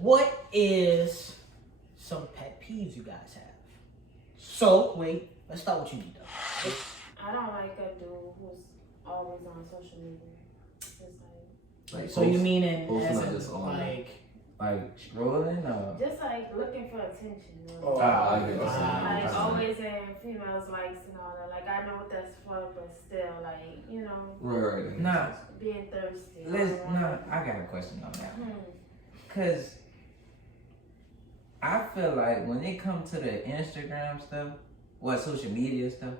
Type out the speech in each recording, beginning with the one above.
what is some pet peeves you guys have? So, wait, let's start with you, Nita. I don't like a dude who's always on social media. Just Like So you mean in posting as or in, just on like scrolling or? just like looking for attention. Oh, I Like get always in females likes and all that. Like I know what that's for, but still, like Right. Nah, being thirsty. I got a question on that. Cause I feel like when it comes to the Instagram stuff, social media stuff,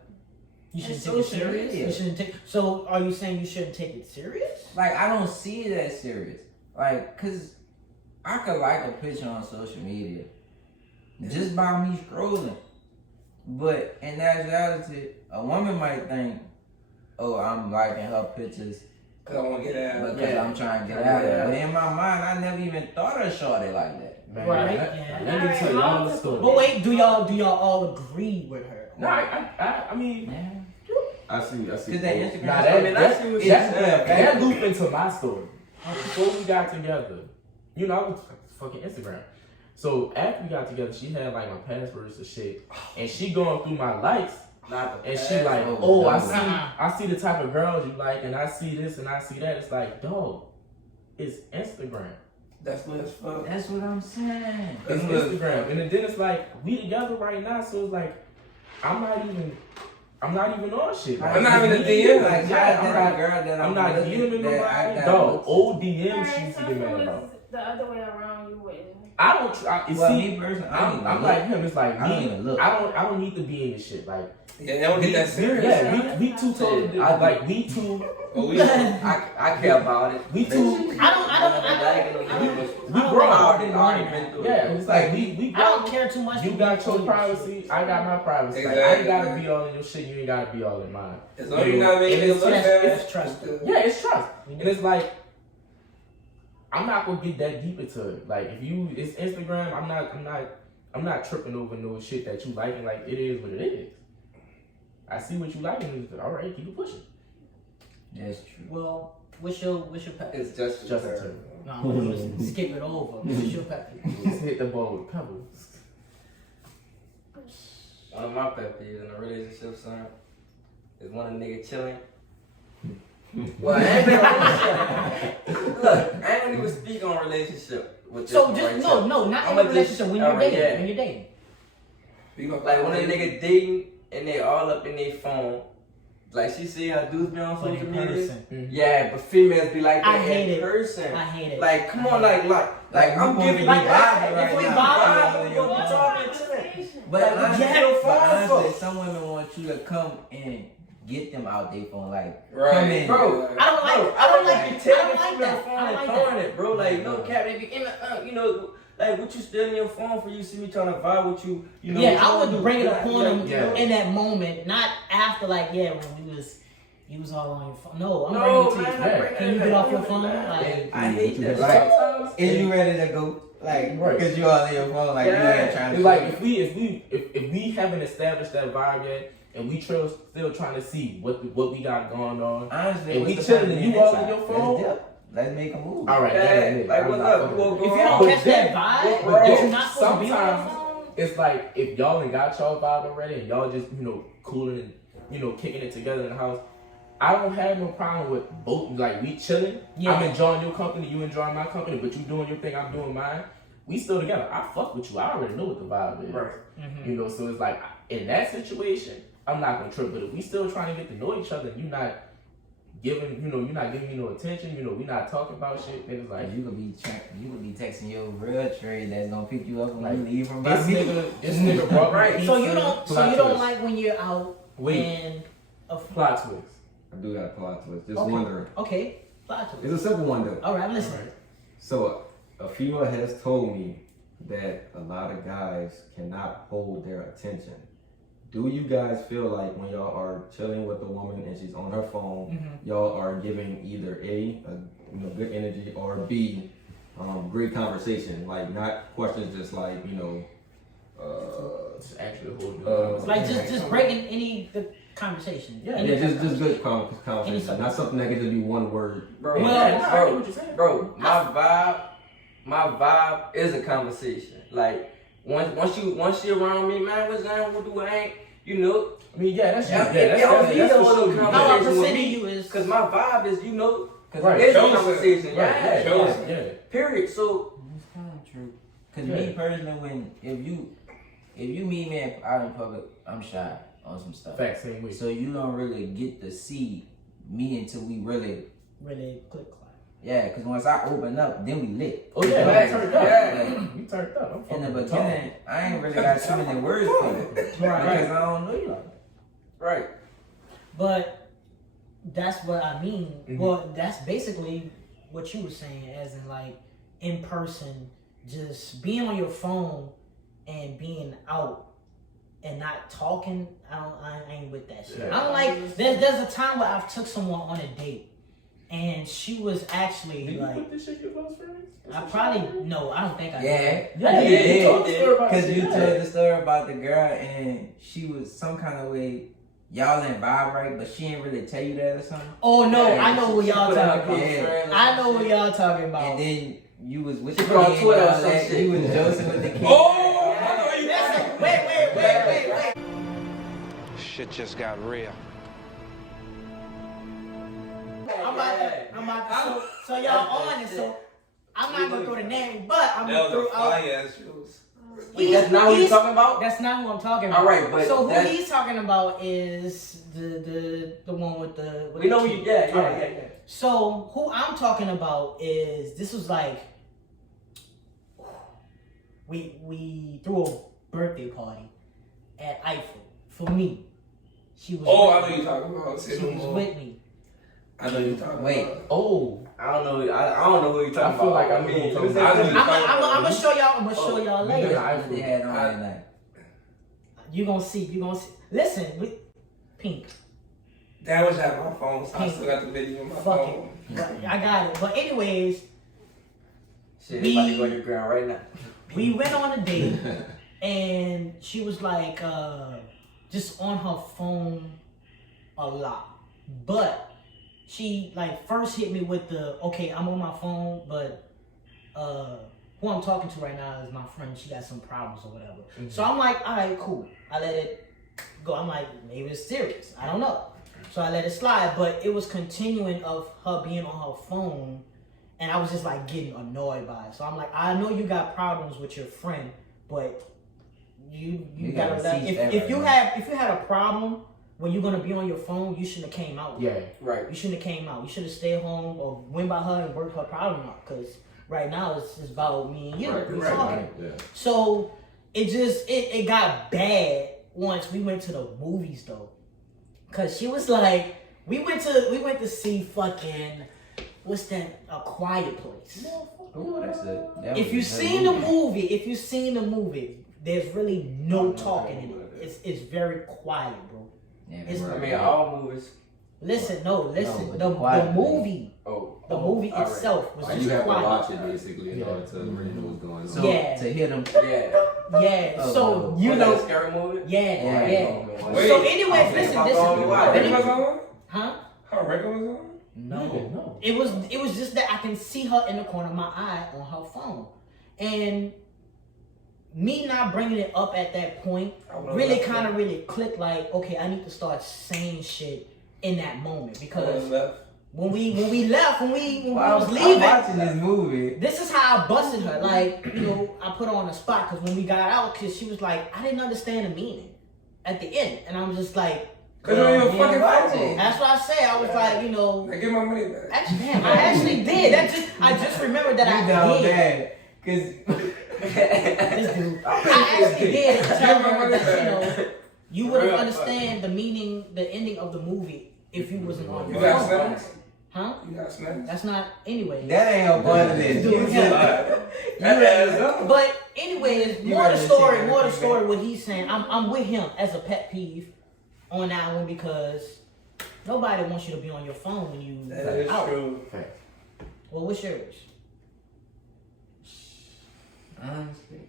you shouldn't It's take it social serious? media. You shouldn't take. So, are you saying you shouldn't take it serious? like I don't see it that serious. Like, cause I could like a picture on social media just by me scrolling. But in actuality, a woman might think, oh, I'm liking her pictures Cause I want to get out. because I'm trying to get out of it. But in my mind, I never even thought of shorty like that. Man, Right, Let yeah. me tell y'all a story. But wait, do y'all all agree with her? No, I mean, Man. I see. Cause that Instagram Nah, stuff, that looped into my story. Before we got together, I was fucking Instagram. So after we got together, she had like my passwords and shit, and she going through my likes, and she like, oh, I see the type of girls you like, and I see this and I see that. It's like, dog, it's Instagram. That's what it's for. That's what I'm saying. It's Instagram, and then it's like we together right now, so it's like I'm not even on shit. I'm not even a DM. Like, I'm not DMing nobody. Dog, old DMs she used to get mad about. The other way around, you wouldn't. I don't. Me personally, I'm like him. It's like I don't me. even look. I don't need to be in this shit. Like Yeah, they don't get that serious. yeah, we too totally different. Like we too. But we, I care about it. We too. We grown. already been through it. Yeah, it's like we. I don't care too much. You got your privacy. I got my privacy. Like, I ain't gotta be all in your shit. You ain't gotta be all in mine. as long as you're not making it look bad. It's trust. Yeah, it's trust, and it's like I'm not gonna get that deep into it. Like if it's Instagram. I'm not tripping over no shit that you liking. Like it is what it is. I see what you like, and it's all right. Keep it pushing. That's true. Well, what's your pet? It's just Justin No, let's skip it over. What's your pet? Just hit the ball with pebbles. one of my pet peeves in a relationship, son, is when a nigga chilling. Well, I ain't gonna look. I ain't gonna even speak on relationship with this So one just right no, here. not in I'ma a relationship. When you're alright, dating, yeah. when you're dating. Like when a nigga dating and they all up in their phone. Like she see how dudes be on But social in media. person. Yeah, but females be like I that hate in it. person. I hate it. Like, come on, like I'm we giving you wanna be vibes vibing right if we now. vibing, We're talking to them. But Like, honestly, get your phone honestly, for. some women want you to come and get them out their phone. Like, Right. come in. Bro, I don't like. Bro, I don't like like. you I taking don't like from your that. phone I and don't like throwing that. it, bro. Like, no cap, they be in the, like what you stealing your phone for? You see me trying to vibe with you, you know. Yeah, I would bring it upon him Yeah. in that moment, not after. Like, yeah, when you was all on your phone. No, I'm No, bringing it to you. man, Yeah. Can you get off your phone? Like, I hate that. Like, Like, is you ready to go? Like, Right. because you all in your phone, like, you ain't trying to. It's like if we haven't established that vibe yet, and we still trying to see what we got going on. Honestly, If what's we the chilling point and of you all being on your inside? phone? Let's dip. Let's make a move. All right, Yeah, like what's up? if you don't catch that vibe, But you're then not supposed to be on your sometimes phone. it's like if y'all ain't got y'all vibe already and y'all just cooling and kicking it together in the house. I don't have no problem with both. Like we chilling. Yeah. I'm enjoying your company. You enjoying my company. But you doing your thing. I'm doing mine. We still together. I fuck with you. I already know what the vibe is. Right. So it's like in that situation, I'm not gonna trip. But if we still trying to get to know each other, and you're not giving me no attention. We not talking about shit. Niggas like Like, you could be texting your real trade that's gonna pick you up when Like, you leave from this Bobby. nigga brought me Right. pizza, So you don't plot twist. like when you're out Wait. and a Plot twist. I do got a plot twist. Just Okay. wondering. Okay, fly to it. It's a simple one though. All right, I'm listening. Right. So a female has told me that a lot of guys cannot hold their attention. Do you guys feel like when y'all are chilling with a woman and she's on her phone, y'all are giving either A, good energy, or B, great conversation? Like not questions, just like Just actually hold Like just breaking the conversation. Yeah, Any just good conversation, Any not something that can just be one word. Bro, Yeah, I get what you're saying. bro, my vibe my vibe is a conversation. Like once she around me, man, what's down? What do I ain't? You know. I mean, yeah, that's Yeah, that's that's for what sure. How I conversation with presented me. you is Cause my vibe is, you know, cause Right. it's a Chosen. conversation. Right, Yeah. yeah. Period. So It's kind of true. Cause Yeah. me personally, if you meet me out in public, I'm shy on some stuff. Fact, same way. So you don't really get to see me until we really, click clap. yeah. Cause once I open up, then we lit. Oh yeah, Right. you turned up. Yeah. You turned up. I'm In fucking the beginning, I ain't really got too many words for you because I don't know you like that. right. But that's what I mean. Mhm. Well, that's basically what you were saying, as in like in person, just being on your phone and being out and not talking. I ain't with that shit. Yeah. I'm like, there's a time where I've took someone on a date, and she was actually Did you like, put this shit in your close friends? I probably no, I don't think I Yeah. did. Yeah, Yeah. you told the story about Cause it. you Yeah. told the story about the girl and she was some kind of way. Y'all didn't vibe right, but she didn't really tell you that or something. Oh no, Yeah, I know she- what she y'all put out talking about. Yeah. friends I and know what shit. y'all talking about. And then you was with She the put on kid and Twitter or all some that. shit. You was Joseph with the kid. Oh, I know you. Listen, wait. Shit just got real. I'm about to, so y'all on it, so I'm not gonna throw the name, but I'm That gonna was throw a out. fire ass shoes. He- That's not who you he's- talking about? That's not who I'm talking about. All right, but so who that's- he's talking about is the one with the. With We the know kid. you. Yeah. Alright. So who I'm talking about is this was like we threw a birthday party at Eiffel for me. She was. Oh, I with know me. you talking about. She was with me. I know you talking Wait. about. Oh, I don't know. I don't know who you talking I feel about. like I I know mean, who you're talking I about. know you talking I'm about. gonna show y'all. I'm gonna show y'all you later. did What they had on that night. You gonna see. Listen, Pink. Damn, I wish I had my phone. So I Pink. still got the video on my Fuck phone. it. I got it. But anyways, Shit, We- about to go on your ground right now. we went on a date, and she was like, just on her phone a lot. But she like first hit me with the, okay, I'm on my phone, but who I'm talking to right now is my friend. She got some problems or whatever. Mhm. So I'm like, all right, cool. I let it go. I'm like, maybe it's serious. I don't know. So I let it slide, but it was continuing of her being on her phone, and I was just like getting annoyed by it. So I'm like, I know you got problems with your friend, but you gotta gotta cease that if right you now. if you had a problem when you're gonna be on your phone, you shouldn't have came out. yeah. Right. You shouldn't have came out. You should have stayed home or went by her and worked her problem out. Cause right now it's about me and you. Right, We right, talking. right, yeah. So it got bad once we went to the movies though. Cause she was like, we went to see fucking what's that? A Quiet Place. Ooh, that's it. That If was you a seen good the movie, there's really no talking in it. It's very quiet, bro. Yeah, It's- I mean, all movies. Listen, but the the Quiet the Place. movie, Oh. the movie all right. itself was Like, just you have to quiet. watch it basically in Yeah. order to really know what's going on. So Yeah. to hear them, Yeah. Yeah, Oh, so no. you Was that a know, scary movie? yeah. Wait. So anyways, listen, How long was listen. it on? Huh? How regular was it on? No. It was just that I can see her in the corner of my eye on her phone. And me not bringing it up at that point really kind of really clicked like, okay, I need to start saying shit in that moment because when we left, when we was I'm leaving, watching this movie. this is how I busted her. Like, you know, I put her on the spot because when we got out, because she was like, I didn't understand the meaning at the end. And I'm just like, Cause you ain't you even fucking watch watching. it. that's what I say. I was like, you know, Like, get my money back. actually, damn, I actually did. I just remembered that You I down did. bad. Cause This dude. I actually did tell Give my her money that, back. you would have Real understand the meaning, the ending of the movie if you wasn't on You your got phone. snacks? Huh? You got snacks? That's not, anyway. that ain't a part of this. Dude, You just- That adds up. But anyways, You more gotta the story, take more the everything story. What he's saying, I'm with him as a pet peeve on that one because nobody wants you to be on your phone when you That is out. true. Well, what's yours? Honestly,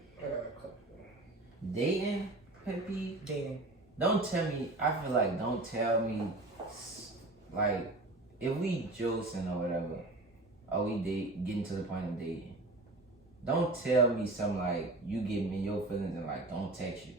dating, pet peeve. Dating. Don't tell me. I feel like don't tell me. Like if we joking or whatever, are we getting to the point of dating? don't tell me something like you get me your feelings and like don't text you.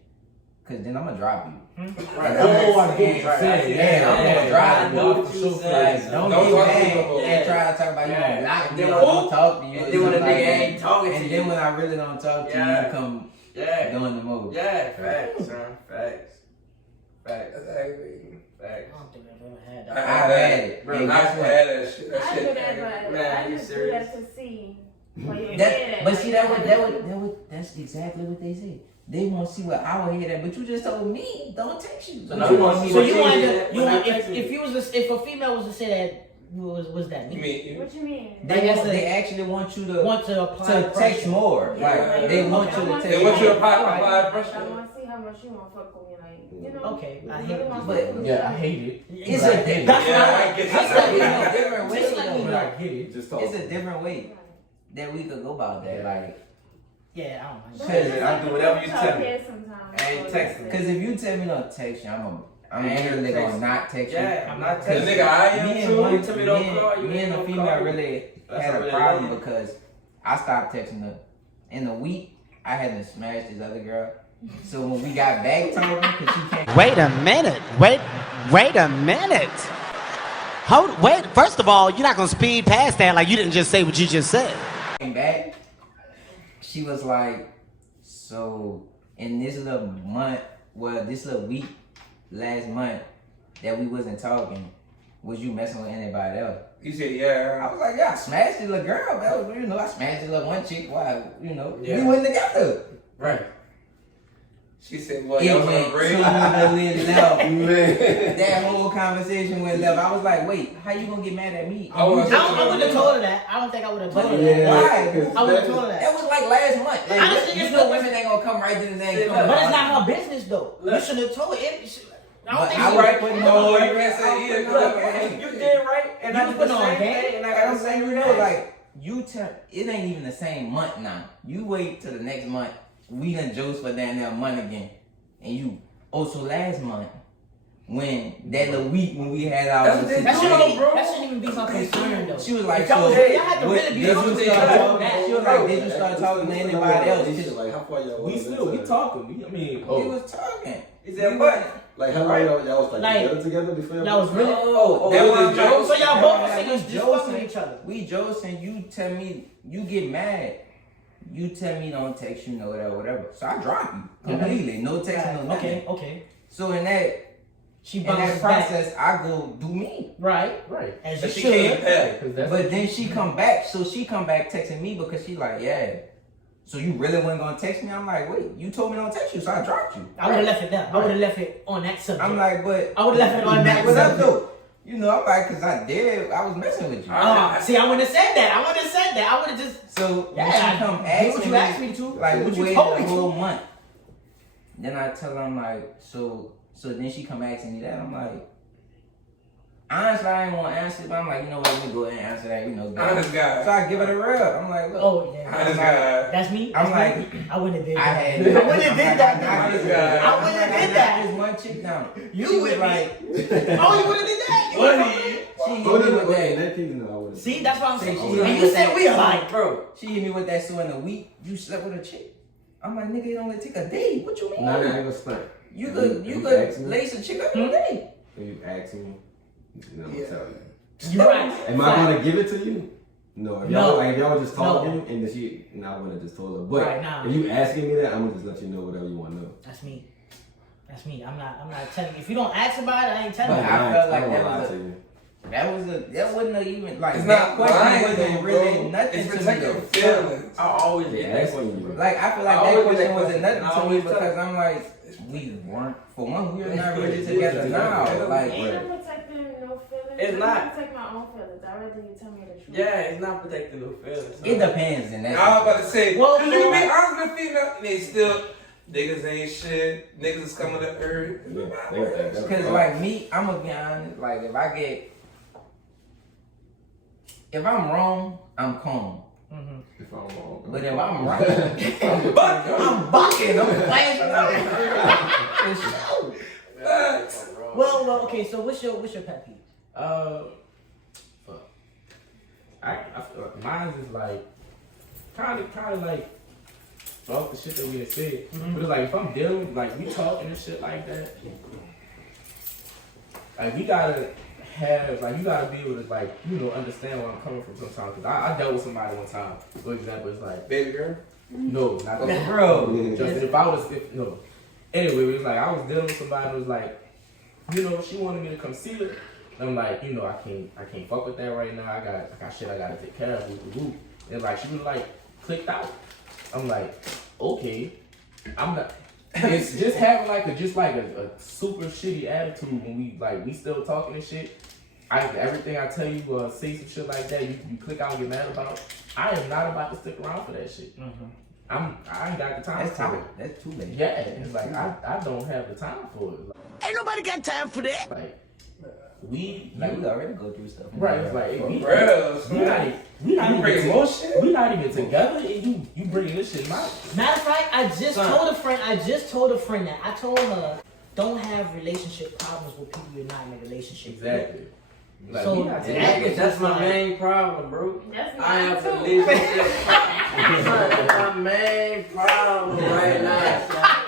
Cause then I'm gonna drop you. Right. Oh, I get what you're saying. Yeah, I'm gonna drop I you. know what you saying. Don't Don't get talk to mad. people. And try to talk about you Yeah. block me Then or when- don't talk to you. And or then when the something like nigga that. ain't talking to And you. then when I really don't talk to you, Yeah. you come Yeah. doing the most. Yeah, facts, son. Facts. Facts. Exactly. Facts. I don't think I've ever had I that. I've had it. Bro, And I guess what? had that shit. That I shit. do that, but Man, I you just do serious? that to see where your head That, at. but see, Like, that's exactly what they say. They want to see what our head at, but you just told me don't text you. So What now you you want want me So to you do? wanted that to, you when I want, text if you. you was if a female was to say that, was that You me? mean what you mean? They actually want you to Want to apply text pressure. more. Yeah. Like they want you to text. They want you to apply I pressure. want to see how much you want to fuck with me. Like, you know. Okay, I you hate really it. wanna But- fuck with me. Yeah, I hate it. It's But I a hate it. that's Yeah, what I I get It's that. like a different way Just let me though. But I get it. Just talk. It's a different way that we could go about that. Like, Yeah, I don't mind. But Cause it's I like do the whatever you touch tell me. head sometimes, I ain't so texting. that's cause it. if you tell me don't text you, I'm I ain't literally text gonna not text you. Yeah, I'm not The texting. nigga I am Me and too. one, You tell me don't me call, and- you me ain't and the gonna female call me. really That's had how a really problem love you. because I stopped texting her. In a week, I hadn't smashed this other girl. So when we got back talking, cause she came Wait a minute. Wait a minute. Wait. First of all, you're not gonna speed past that like you didn't just say what you just said. back, she was like, so in this little month, well, this little week, last month that we wasn't talking, was you messing with anybody else? He said, yeah. I was like, yeah, I smashed this little girl. That was, I smashed this little one chick. Why, Yeah. we went together. Right. She said, well, It y'all went was on the totally left. Man. That whole conversation went left. I was like, wait, how you gonna get mad at me? I was- I wouldn't have told her that. I don't think I would have told her Yeah. that. Why? I would have told her That that. was like last month. Like, Honestly, you it's know not- women ain't gonna come right to the thing. But But it's not her business though. You Look. should have told her. I don't But think I she was right. putting No, on you can't say either. Look, you did right, and You I was did the putting on same game. thing, and I Like got I'm the saying, same you know, reaction. like you tell it ain't even the same month now. You wait till the next month. We done jokes for damn near a month again, and you also last month when that little week when we had our That's what they That do, shouldn't, bro. that shouldn't even be her concern though. she was like, Y'all so was- y'all had to what- really be did talking you to start each other. talking? She was like, did you start talking to anybody else? 'Cause Like, how far y'all We was still, we into- talking. I mean, we oh, was talking. He said, what? Like, how long y'all was Like, together before Y'all was really. Oh, That that's was why a I'm joke. So y'all both Like, saying we just fucking jokes each other. We jokes and you tell me you get mad. You tell me don't text you, no whatever. So I drop you completely. No texting, no nothing. Okay. So in that Bounces back. process, I go do me. Right. right. As But you she should. came back. Because that's But then she come back. So she come back texting me because she like, yeah. So you really wasn't gonna text me? I'm like, wait, you told me don't text you, so I dropped you. I would have left it there. I would have left it on that subject. I'm like, but I would have left it on that what up subject. though? I'm like, cause I was messing with you. See, I wouldn't have said that. I wouldn't have said that. I would have just. So when Yeah, she come I did asking what you me, asked me to. like What we you waited told me a to. whole month. Then I tell her, I'm like, so then she come asking me that. I'm like, honestly, I ain't want to answer, but I'm like, you know what, let me go ahead and answer that, Honest So guy. I give it a real. I'm like, look, Oh yeah. Honest guy. That's me. I'm That's like, me. I wouldn't have did I that. had, I wouldn't have did that. Honest guy. I wouldn't have did that. This one chick down. You She was with me. like, Oh, you would have did that. You would've- she hit Oh, me no, with no, in that. that case, no, I would've. See, that's what I'm saying. She- And you said we alike. Bro, She hit me with that. So in a week, you slept with a chick. I'm like, nigga, it only take a day. What you mean? Nah, I ain't gonna stunt. You If could you ask me- lace a chick up in a day. If you ask me, I'm gonna tell you. You're right. Am I gonna give it to you? No. If No. y'all, like, if y'all just No. talking and then she, I wouldn't have just told her. But Right, nah. if you asking me that, I'm gonna just let you know whatever you want to know. That's me. That's me. I'm not telling you. If you don't ask about it, I ain't telling But you. I felt like don't that wanna was lie to you. that wasn't even like It's that not question lying, wasn't though, really bro. nothing It's to me protecting though. feelings. I always They get that asking question. you. Like I feel like I that always question get that wasn't question. nothing I to me always tell because I'm like, we weren't for one, we're not really together now. Like Ain't no protecting no feelings. It's I not. can protect my own feelings. I'd rather you tell me the truth. Yeah, it's not protecting no feelings. it depends in that. I was about to say, Well, cause you can be honest with a female and they still, niggas ain't shit, niggas is coming to earth. Because like me, I'm gonna be honest. Like if I'm wrong, I'm calm. If I'm wrong. But if I'm right, I'm bucking. I'm flashing. Well, okay. So what's your pet peeve? fuck. I feel like mine is like kind of like off the shit that we had said. But it's like if I'm dealing, like we talking and shit like that, like we gotta have, like you gotta be able to like, you know, understand where I'm coming from sometimes. Cause I dealt with somebody one time. For example, it's like Baby girl? no, not that. Bro. Just if I was, no. Anyway, it was like I was dealing with somebody who was like, you know, she wanted me to come see her. And I'm like, you know, I can't fuck with that right now. I got shit I gotta take care of. Woo. And like she was like clicked out. I'm like, okay, I'm not. It's just having like a super shitty attitude when we still talking and shit. Everything I tell you, say some shit like that, you click out and get mad about. I am not about to stick around for that shit. I ain't got the time for it. That's too late. Yeah, it's like I don't have the time for it. Like, Ain't nobody got time for that. like we already go through stuff. right. It's like we not even together, and you bringing this shit out. Matter of fact, I just told a friend that I told her don't have relationship problems with people you're not in a relationship with. Exactly. Like, So That's my main problem, bro. That's I mine have too. a relationship problem. That's my main problem right now.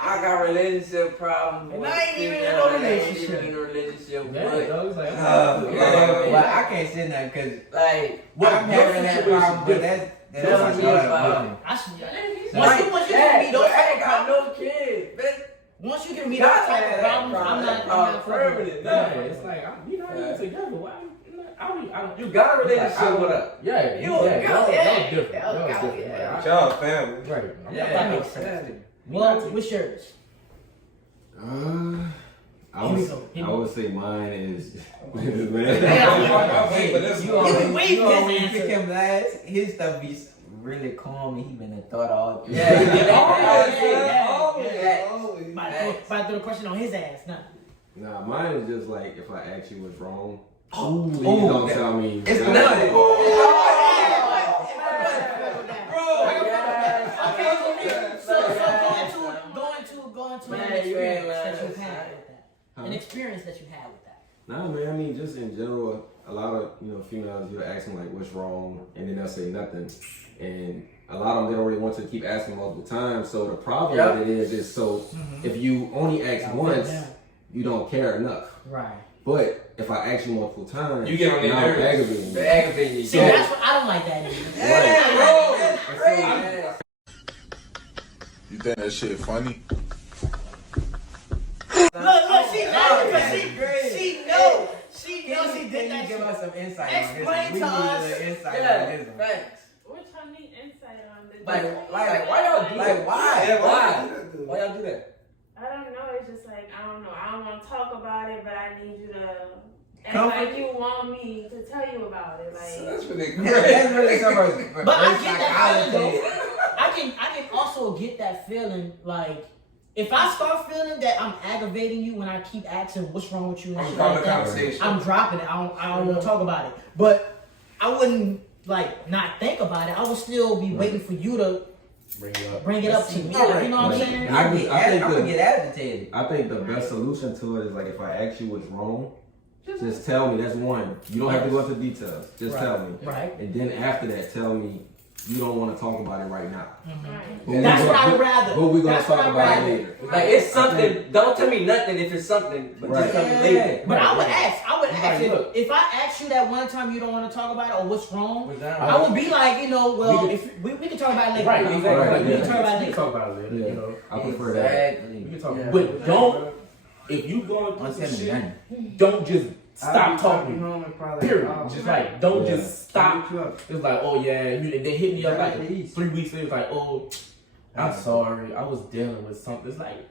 I got relationship problems. And with I ain't even in females no that ain't relationship. even in a relationship yeah, with. dog, it's like, But I can't say that because Like, I'm having that problem, but that's Tell like me another about problem. Once you can meet those I type ain't of got problems, no kids, bitch. once you can meet those type of problems, I'm not permanent. yeah, it's like you're not even together. Why? You got a relationship with her. Yeah, You yeah, got- that was different. yeah, That was yeah, different. yeah. Like, Y'all family. right. That makes sense. Well, what's yours? I would say mine is man. But this You always pick him last. His stuff be really calm and he been a thought all. By the question on his ass, nah. Nah, mine is just like if I ask you what's wrong, please don't tell me. It's that- nothing. Going to Man, an you ain't experience that lying. you've had with that. An experience that you had with that. Nah, man. I mean, just in general, a lot of females, you'll ask them like, "What's wrong?" and then they'll say nothing, and a lot of them they don't really want to keep asking multiple times. So the problem with it is so if you only ask once, you don't care enough. Right. But if I ask you multiple times, You get on their now I'm nerves. aggravating you. They aggravating you. See, that's what I don't like that either. You think that shit funny? Look, she knows because she knows. She knows she Can did you that give shit. us some insight on this? Explain We to need us. a little insight Yeah, on this one. thanks. Which one need insight on this? Like, why y'all do Like, that? why? Yeah, why? Why y'all do that? I don't know. It's just like I don't know. I don't want to talk about it, but I need you to act Comfort. like you want me to tell you about it. Like That's really Yeah, that's really some But I get that feeling though. I can also get that feeling like if I start feeling that I'm aggravating you when I keep asking what's wrong with you and I'm shit dropping like the that, conversation. I'm dropping it. I don't want to talk about it. But I wouldn't like not think about it. I would still be waiting for you to bring it up to me. You know what I'm saying? I'm I gonna get agitated. I think the best solution to it is like if I ask you what's wrong, just tell me. That's one. You don't have to go into details. Just tell me. Right. And then after that, tell me you don't want to talk about it right now. right. That's what I'd rather. But we're gonna That's talk what I'd about it rather. later. Like, it's something. Don't tell me nothing if it's something, but just tell me later. But I would ask. I would Like, ask look. if I ask you that one time you don't want to talk about it or what's wrong. What's that? I would be like, well, if we can talk about it later. Right, exactly. We can talk about it We can later. talk about it later. Yeah. You know, I prefer that. we can talk. Yeah. But don't. If you going through some shit, don't just stop talking. Period. Just like don't just stop. It's like, oh yeah, they hit me up like 3 weeks later. It's like, oh, I'm sorry, I was dealing with something. It's like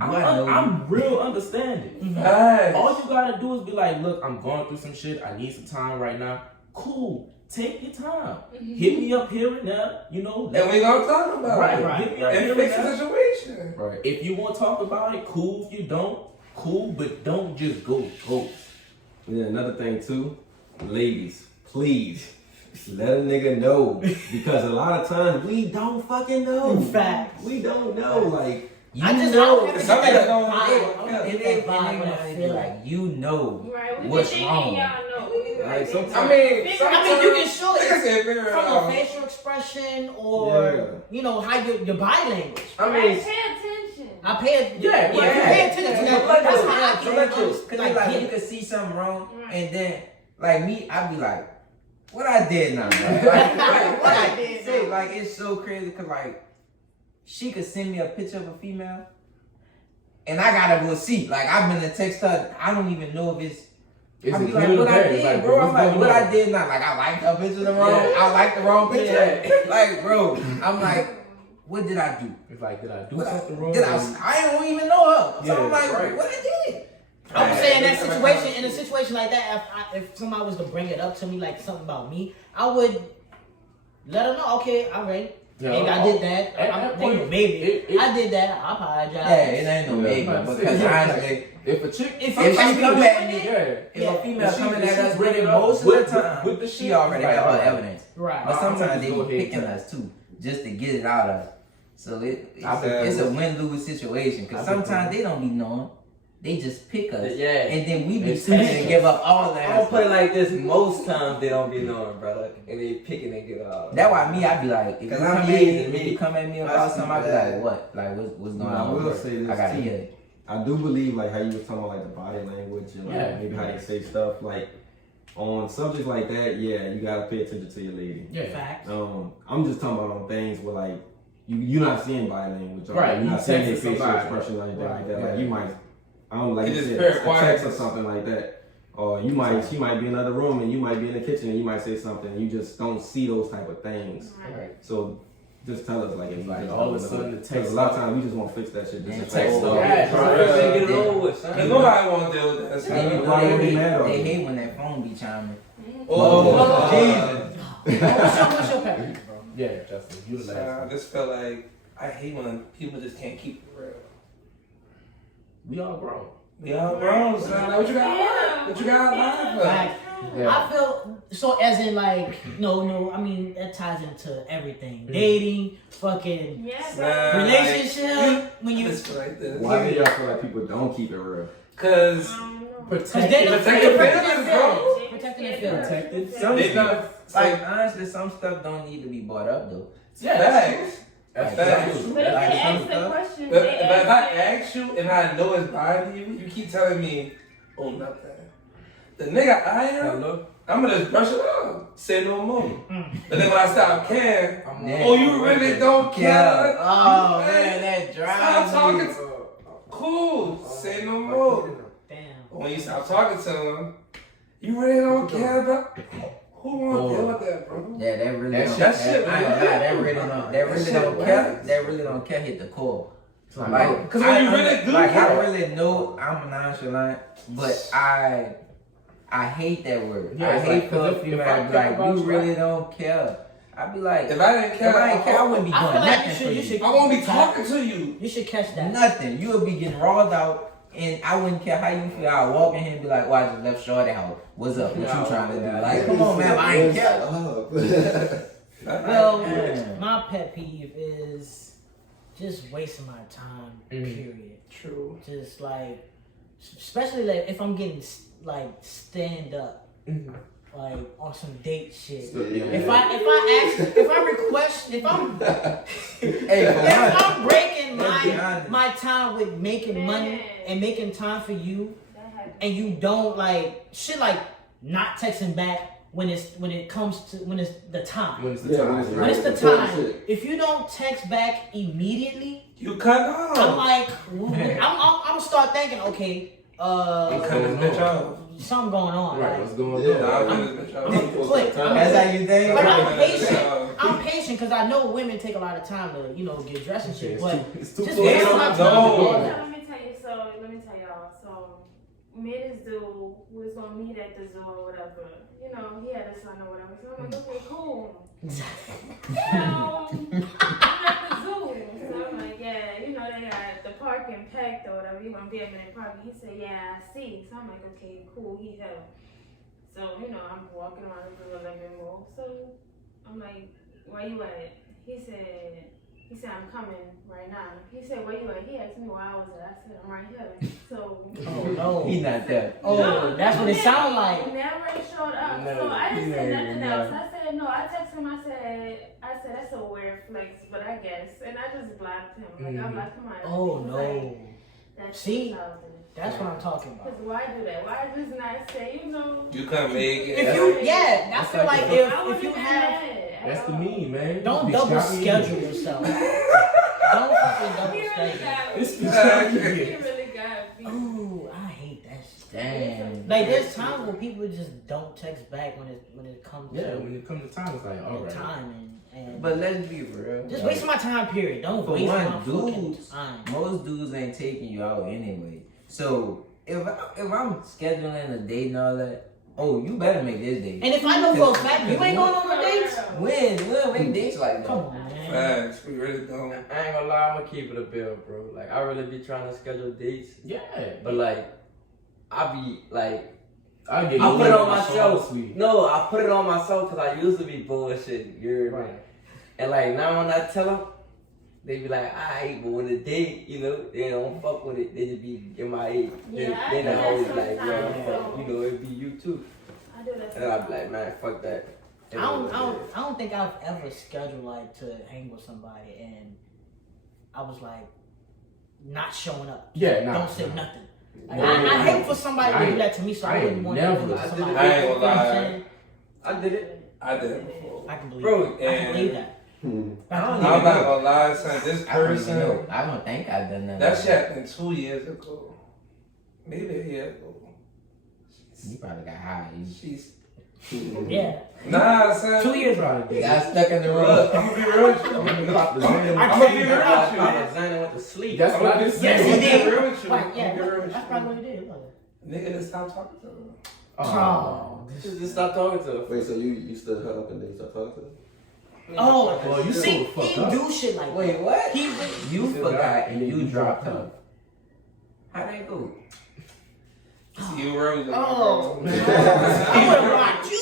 I'm real understanding. All you gotta do is be like, look, I'm going through some shit. I need some time right now. Cool. Take your time. Hit me up here and there. You know. And we gonna talk about Right. it. Hit me up here And and fix the there. situation. Right. If you want to talk about it, cool. If you don't, cool. But don't just go. And then another thing too, ladies, please let a nigga know because a lot of times we don't fucking know. Facts. We don't know. Like I just know. Some niggas don't I don't get that vibe when I And feel like you know Right, we what's be thinking wrong. y'all know. Like, sometimes, I mean, you can show like I said, it figure it from out. a facial expression or you know how your body language. I mean, pay attention. I pay Yeah, you pay attention to that. That's how I can Cause like you could see something wrong, and then like me, I'd be like, "What I did now?" Like, what I did? Say, like it's so crazy, cause like she could send me a picture of a female, and I gotta go see. Like I've been to text her, I don't even know if it's. I be like, what I did, bro. I'm like, what I did not. Like I liked her picture the wrong. I liked the wrong picture. Like, bro, I'm like, what did I do? It's like, did I do something wrong? I don't even know her. So I'm like, right. what I did? I would say in a situation like that, if somebody was to bring it up to me like something about me, I would let her know. Okay, all right. Yeah, maybe I did that. I did that. I apologize. Yeah, it ain't no maybe because honestly, if a chick, if she come at me, if a female coming at us with it most of the time, she already have her evidence. Right. But sometimes they be picking us too, just to get it out of us. So it's a win-lose situation because sometimes they don't be knowing. They just pick us, and then we be stupid and give up all that. I don't play like this. Most times they don't be knowing, brother, and they picking and get all. That's why I be like, if you come at me about something, I be like, what? Like what's going on? I will say this I gotta too. hear it. I do believe like how you were talking about like the body language and like maybe how they say stuff like on subjects like that. Yeah, you gotta pay attention to your lady. Yeah, facts. I'm just talking about on things where like you're not seeing body language, or right? You're not seeing their facial expression like that. Right. Like that. Like you might, I don't like It you is said, very a quiet. text or something like that. Or she might be in another room and you might be in the kitchen and you might say something and you just don't see those type of things. Right. So just tell us like if Like just all of a sudden the text. a lot of times we just want to fix that shit. Just text text. Get it over with, son. Cause nobody want to deal with that. They hate when that phone be chiming. Oh, Jesus. What's your package, bro? Yeah, Justin, you the So last I one. just felt like I hate when people just can't keep it real. We all grown. We all grown, son. Like, what you got? What you got live for? Like, I feel so as in like no. I mean that ties into everything: dating, fucking relationship. When you just feel like this. Why do y'all feel like people don't keep it real? Cause protecting their Protected. Some stuff, like honestly, some stuff don't need to be brought up though. yeah, facts. That's Facts. But if they ask the question, But if I ask you and I know it's bothering you, you keep telling me, oh nothing. The nigga I am, I'm gonna just brush it off. Say no more. But then when I stop caring, oh you really don't care? Oh man, that drives Stop me. talking. Cool. Say no more. damn. But when you stop talking to him, you really don't care about. Who want to deal with that, bro? Yeah, that really don't. that shit, I ain't gonna lie, that really don't. That really shit don't care. wax. That really don't care. Hit the core. Like, because when you really do like, care. I really know I'm nonchalant, but I hate that word. Yeah, I it's hate like, for a 'cause if female I to be care like, about you you, really don't care. I'd be like, If I didn't care, I wouldn't be I doing feel like nothing you for should. I won't be talking to you. You should catch that. Nothing. You would be getting rawed out, and I wouldn't care how you feel. I'd walk in here and be like, "Well, I just left Shorty house. What's up? What you trying to do? Like, come on, man, I ain't care." Well, Man. my pet peeve is just wasting my time. Period. True. Just like, especially like if I'm getting like stand up, like on some date shit. If I'm breaking my time with making money and making time for you, and you don't like shit like not texting back when it's the time. When it's the time. When it's the time. If you don't text back immediately, You cut off. I'm like, I'm gonna start thinking, okay, You cut this bitch off. something going on. Right, Like, what's going Yeah, on? I'll cut this bitch off. quick. That's how you think. But I'm Right. patient. I'm patient because I know women take a lot of time to, get dressed and shit. But It's too just close. waste my time. No. Let me tell you. So let me tell y'all. So me and this dude was gonna meet at the zoo or whatever. He had a son or whatever. So I'm like, okay, cool. So I'm at the zoo. So I'm like, yeah, they got the parking packed or whatever. You gonna be up in the parking? He said, yeah, I see. So I'm like, okay, cool. He helped. So I'm walking around the living room. So I'm like, where you at? He said He said, I'm coming right now. He said, where you at? He asked me where I was at. I said, I'm right here. So. Oh, no. He not there. Oh, no, that's what it sounds like. He never showed up. No, So I didn't say he nothing never. else. I said, no. I texted him. I said, that's a weird flex, but I guess. And I just blocked him. Like, I blocked him out. Oh, He was no. like, that's See? childish. That's what I'm talking about. Because why do that? Why just not say, you know? You couldn't make it. If you, yeah, I feel like I if wouldn't you get have, mad at That's the all. meme, man. don't Bitch, double got me. schedule yourself. Don't fucking double He really schedule. got It's me. bizarre. He really got me. Ooh, I hate that shit. Damn. Like there's times when people just don't text back when it comes Yeah, to when it comes to time, it's like, all the right. time and But let's be real. just waste my time. Period. Don't For waste my one, fucking dudes, time. most dudes ain't taking you out anyway. So if I'm scheduling a date and all that, oh, you better make this date. And if I know for a fact you ain't going on no dates, When make dates like that? come on, man. Facts, we really don't. I ain't gonna lie, I'm gonna keep it a bill, bro. Like, I really be trying to schedule dates, Yeah. but like, I be like, I get I you put it on my myself. sweetie. No, I put it on myself because I used to be bullshitting, you heard me? Right. And like, now when I tell them, they be like, alright, but when the date, you know, they don't fuck with it. They just be MIA. Yeah, I Then do I that always like, sometimes, yo, so- you know, it be you too. I do that. And then I be like, man, fuck that. I don't think I've ever scheduled like to hang with somebody and I was like not showing up. Yeah, nah, Don't say nah. nothing. Like, Nah, I nah. hate for somebody to do that to me, so I I wouldn't want to never- do it to I somebody. did- I ain't gonna You know what I'm lie. saying? I did it. I did it before. I can believe Bro, that. I can and- believe that. I don't I'm even not know. gonna lie, son. This I don't even person, know. I don't think I've done that. that shit happened 2 years ago. Maybe a year ago. You probably got high. She's. Yeah. Nah, son. 2 years Trying ago. to You get got stuck in the Look, room. I'm gonna be real with you. I'm gonna pop the Xan. I'm gonna be real with you. Alexander went to sleep. That's what I just Yes, said. he I'm gonna be did. real with you. Right, I'm yeah, gonna be real with that's you. probably what it is. wasn't it? Nigga, just stop talking to her. Oh. Just stop talking to her. Wait, so you stood her up and then you start talking to her? Oh, Well, you see, so fucked he up. do shit like Wait, what? that. You forgot and then you dropped her. How'd that go? You rose. Oh, I would have blocked you.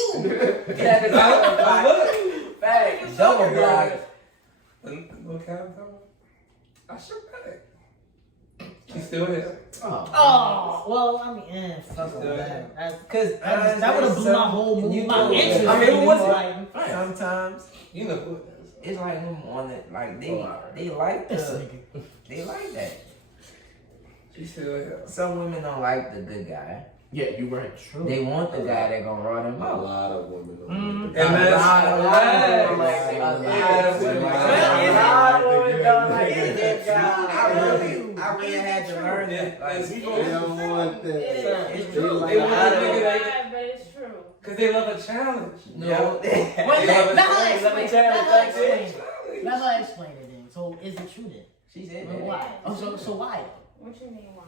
Facts. Double block. What kind of time? I shook back. She's still here. Oh, well, I mean, fuck all that. Cause That would have blew my whole move, my interest. I mean, in what's it, like, sometimes You know who it is. it's like them on it, like they like this the nigga. they like that. She's still here. Some women don't like the good guy. Yeah, you right. True. They want the guy that gonna run them A out. lot of women don't Mm. like the And guy. that's A lot of women like it. I really had to learn that. Like, They don't want that. it's true. They They like want that. a nigga Yeah, but it's true. because they love a challenge. No, Wait, let her explain it then. So is it true then? she said Well, that. why? Oh, so why? What you mean, why?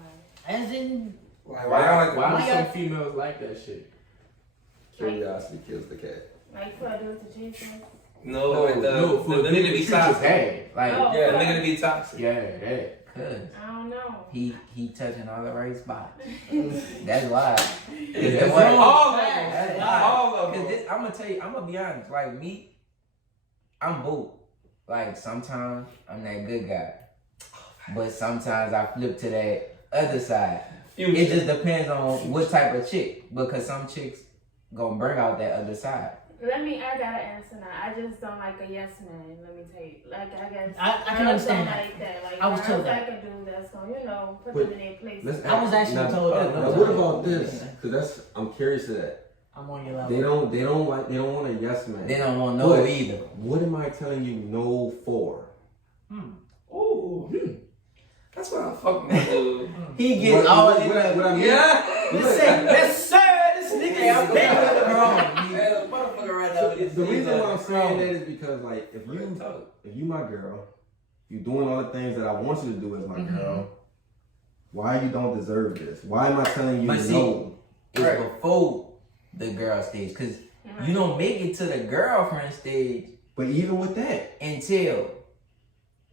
As in, Like, why y'all like Why do y'all- some females like that shit? Curiosity kills the cat. Like, for I do it to Jason? No, the nigga to be treat your toxic. bad. Like, Oh. Yeah, the nigga to be toxic. yeah, that. Cause I don't know. he touching all the right spots. That's why. That's why. wrong. All of That's them. why. All of Cause them. this, I'm gonna tell you, I'm gonna be honest. Like me, I'm both. Like sometimes I'm that good guy, but sometimes I flip to that other side. It just depends on what type of chick, because some chicks gonna bring out that other side. I gotta answer now. I just don't like a yes man, let me tell you. Like, I guess. I can girls understand don't that. like that. Like, I was told girls that. like a dude that's gonna, put But them in their place. I was actually told that. Now, what about this? Because I'm curious to that. I'm on your level. They don't want a yes man. They don't want no But either. what am I telling you no for? Ooh. That's what I fucking do. He gets all what, these. what I mean? Yeah. Yes, sir. This nigga I'm is big. wrong. Yeah, Motherfucker right now. The reason why I'm saying that is because, like, if you my girl, you doing all the things that I want you to do as my girl, why you don't deserve this? Why am I telling you But see, no? it's before the girl stage, cause you don't make it to the girlfriend stage But even with that, until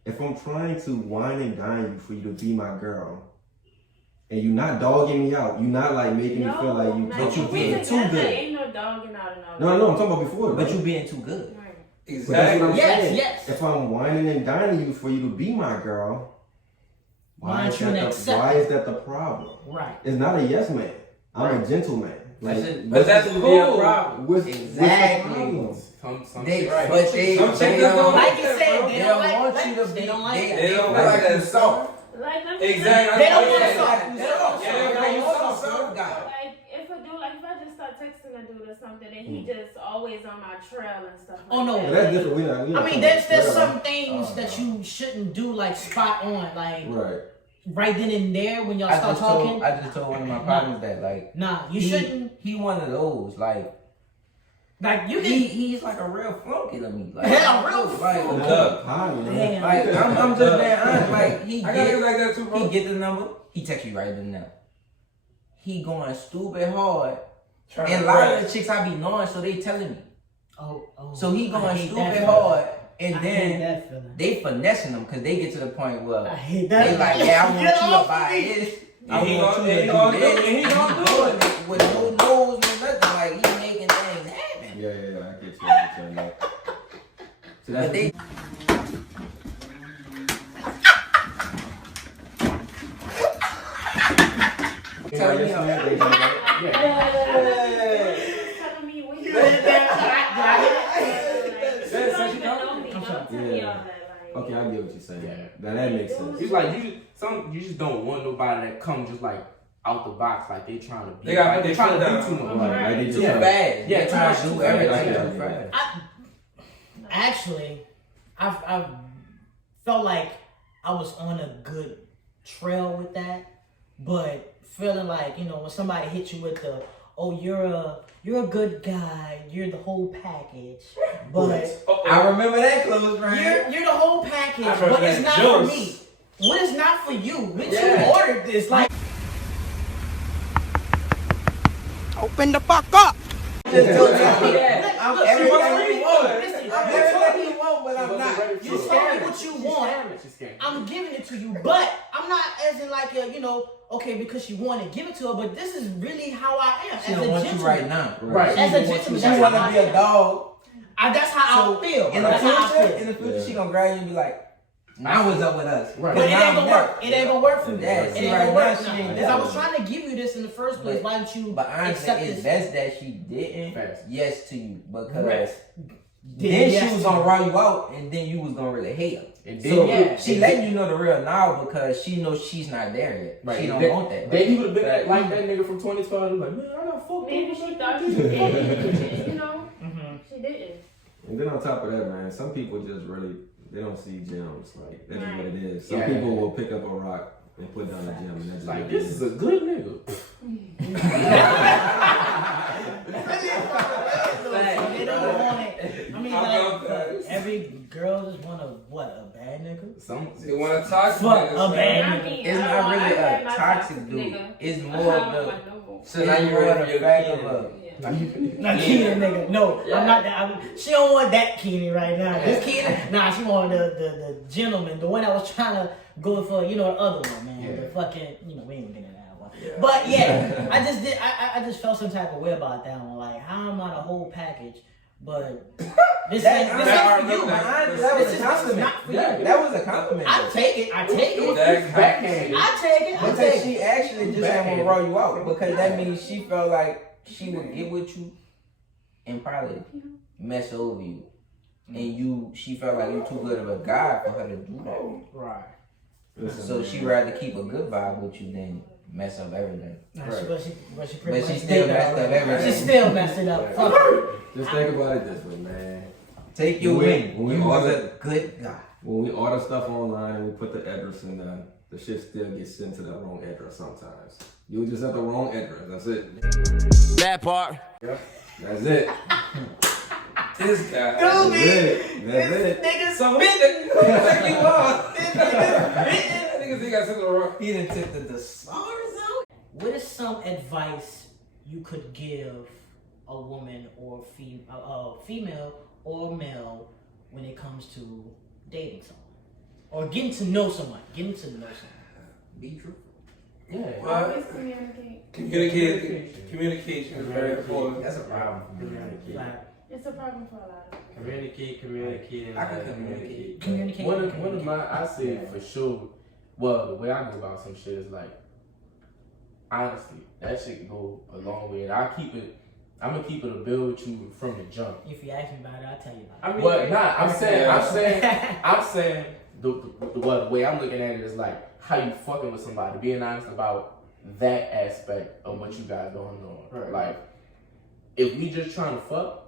if I'm trying to wine and dine you for you to be my girl, and you're not dogging me out, you're not like making me feel like you, but you we being too together, good. Ain't no dogging out and all No, I'm talking about before. But right? you being too good. Right. But that's what I'm Yes, saying. yes. If I'm whining and dining you for you to be my girl, why is that the problem? Right. It's not a yes man. I'm a gentleman. Like, But that's cool. be a problem. Exactly. They, right. but they Some chicks don't like you said, they don't want you to be. They don't like they, that. They don't like that soft. Like, let me Exactly. They don't want Yeah. soft. Yeah, Like, if a dude, like, if I just start texting a dude or something and he just always on my trail and stuff like Oh no, that. That's different. We not I mean, there's some things that you shouldn't do, like spot on, like right then and there when y'all start talking. I just told one of my partners that, like, nah, you shouldn't. He one of those, like you can. He's like a real flunky to me. Like, Yeah, real like, Damn. like I'm just being honest. Like, he I got it like that too, bro. He get the number. He text you right then now. He going stupid hard. And a lot of the chicks I be knowing, so they telling me. Oh. So he going stupid hard, and then they finessing them because they get to the point where they like, yeah, I want you to buy this. I want you to do this. And he gonna do it with no nose, no nothing. Like, he making things happen. Yeah, I get you. So that's But they. telling me Okay, I get what you're saying. Yeah. That makes sense. He's like, you just don't want nobody that come just like out the box, like they trying to be. They got like, they trying to do too much. Right. Like they just Too fast. Yeah, trying to do everything Yeah. too fast. Actually, I felt like I was on a good trail with that, but feeling like, you know, when somebody hits you with the, oh, you're a good guy, you're the whole package, but I remember that close friend. you're the whole package, but it's not for me. What is not for you? When you ordered this, like, Open the fuck up. I'm everything you want. I'm everything you want, but I'm not. You tell me what you want. I'm giving it to you, but I'm not as in like a, you know, okay, because she wanted to give it to her, but this is really how I am. She as don't a want gentleman. you right now. Right. As a gentleman, She that's want how to be I a am. dog. That's how I feel. In the future, she gonna grab you and be like, "Now what's up with us?" Right. But it ain't gonna work. It ain't gonna work for me. Yeah, It see, ain't right gonna now work she now. ain't Because I that. was trying to give you this in the first place. Why don't you But honestly, accept it's this? best that she didn't. Facts. Yes to you because Right. then Yes she was to gonna you. run you out, and then you was gonna really hate her. And So then she letting you know the real now because she knows she's not there yet. Right. She don't want that. Then he would have been like that nigga from 2012. Like, man, I got fucked. Maybe she thought she did, you know? She didn't. And then on top of that, man, some people just really, they don't see gems. Like, that's just what it is. Some Yeah. people will pick up a rock and put down a gem, and that's just Like, what this it is a good nigga. They don't want it. I mean, like, every girl just want a bad nigga? They want to talk to Fuck, niggas. a bad I nigga. mean, It's I not don't- really I a had my toxic dude. nigga. It's I more have of the. my number. So now you more ready of for the your fact kid. of a. Not Keenan, nigga. No, I'm not that. She don't want that Keenan right now. This Keenan, nah, she wanted the gentleman, the one that was trying to go for, you know, the other one, man. The fucking, you know, we ain't getting that one. But yeah, I just felt some type of way about that one. Like, how am I the whole package? But this ain't for you. That was a compliment. Not for you. That was a compliment. I take it. Backhand. I take it. Because she actually just didn't want to roll you out because that means she felt like she would get with you and probably mess over you, and she felt like you too good of a guy for her to do that. Right. So she rather keep a good vibe with you than mess up everything. But she But pretty she much still did messed that up already. everything. She still messed it up. Fuck her. Just think about it this way, man. Take your win. When we You was order, a good guy. when we order stuff online and we put the address in there, the shit still gets sent to the wrong address sometimes. You just have the wrong address. That's it. That part. Yep. That's it. This guy. That's it. That's it. Niggas So who think you are? Niggas think I said the wrong. He done took the stars out. What is some advice you could give a woman or female or male when it comes to dating someone or getting to know someone? Be true. Yeah. Always communicate. Communication is very important. That's a problem for me. Like, It's a problem for a lot of people. Communicate, and I can communicate. Communicate. One of my, I say for sure. Well, the way I go about some shit is like, honestly, that shit can go a long way, and I'm gonna keep it a bill with you from the jump. If you ask me about it, I'll tell you about it. I mean, well, nah, I'm saying the way I'm looking at it is like how you fucking with somebody, being honest about that aspect of what you got going on. Right. Like, if we just trying to fuck.